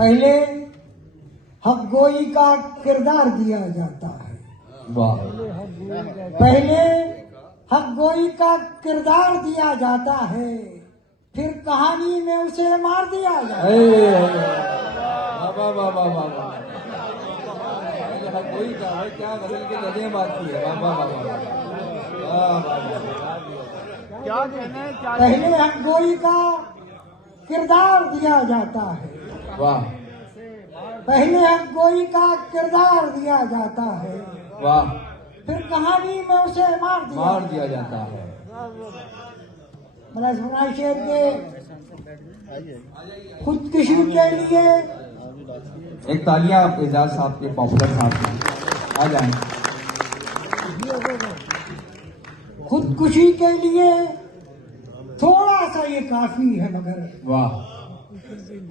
पहले हक गोई का किरदार दिया जाता है। वाह। पहले हक गोई का किरदार दिया जाता है, फिर कहानी में उसे मार दिया जाता है। वाह वाह वाह वाह। हक गोई का है, क्या गजल की गजलें बात की है। वाह वाह वाह। क्या कहना है, क्या पहले हक गोई का किरदार दिया जाता है। वाह पहले हक गोई का किरदार दिया जाता है, वाह। फिर कहानी में उसे मार दिया जाता है। मतलब सुना शेर के खुदकुशी के लिए एक तालियां एजाज साहब के, पॉपुलर साहब के, आ जाए। खुदकुशी के लिए थोड़ा सा ये काफी है, मगर वाह।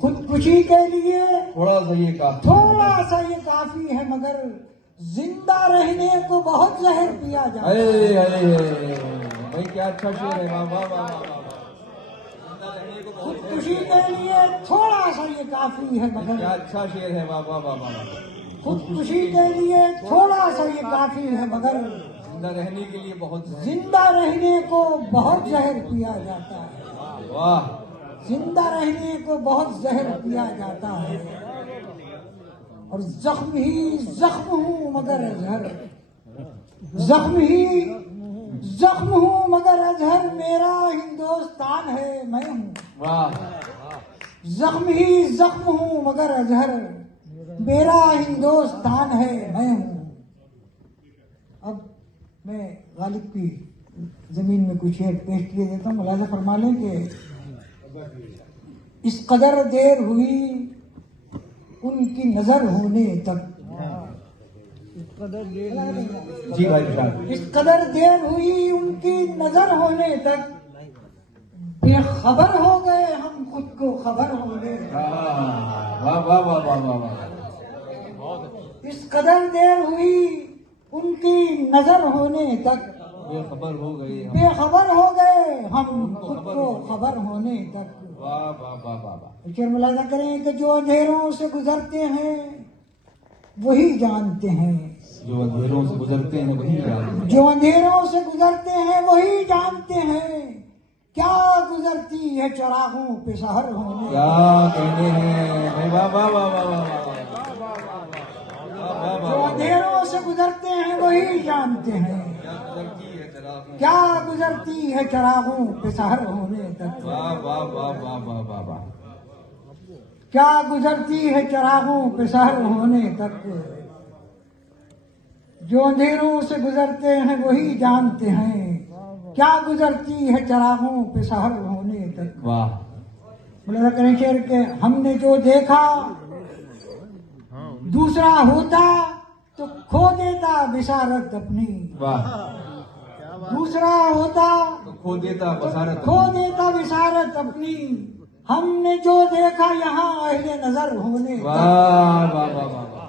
खुदकुशी के लिए थोड़ा सा ये का थोड़ा सा ये काफी है, मगर जिंदा रहने को बहुत जहर पिया जाता है। भाई क्या अच्छा शेर है। वाह वाह वाह वाह। खुदकुशी के लिए थोड़ा सा ये काफी है, क्या मगर अच्छा शेर है। वाह वाह वाह वाह। खुदकुशी के लिए थोड़ा सा ये काफी है, मगर जिंदा रहने के लिए बहुत। जिंदा रहने को बहुत जहर पिया जाता है। वाह। जिंदा रहने को बहुत जहर पिया जाता है, और जख्म ही जख्म हूँ मगर अजहर, जख्म ही जख्म हूँ मगर अजहर, मेरा हिंदुस्तान है मैं हूँ। वाह। जख्म ही जख्म हूँ मगर अजहर, मेरा हिंदुस्तान है मैं हूँ। अब मैं गालिब की जमीन में कुछ एक पेश किए देता हूँ, मुलाजा फरमा लें कि इस कदर देर हुई उनकी नजर होने तक, जी भाई साहब। इस कदर देर हुई उनकी नजर होने तक, बेखबर हो गए हम खुद को खबर होने तक। वाह वाह वाह वाह वाह वाह। इस कदर देर हुई उनकी नजर होने तक, बेखबर हो गई हम। बेखबर हो गए हम खुद को खबर होने तक। वाह वाह वाह वाह वाह। फिर मुलाजा करें कि जो अंधेरों से गुजरते हैं वही जानते हैं, जो अंधेरों से गुजरते हैं वही जानते हैं। जो अंधेरों से गुजरते हैं वही जानते हैं, क्या गुजरती है चरागों पे शहर होने। क्या कहने हैं। वाह वाह वाह वाह वाह। जो अंधेरों से गुजरते हैं वही जानते हैं, क्या गुजरती है चरागों पे शहर होने तक। वाह वाह वाह वाह वाह वाह वाह। क्या गुजरती है चरागों पे शहर होने तक, जो अंधेरों से गुजरते हैं वही जानते हैं, क्या गुजरती है चरागों पे शहर होने तक। वाह। मुलाजा करें शेर के हमने जो देखा दूसरा होता तो खो देता बिसारत अपनी। वाह। दूसरा होता तो खो देता बसारत। खो देता बिसारत अपनी, हमने जो देखा यहाँ अहले नजर होने तक। वाह वाह वाह वाह।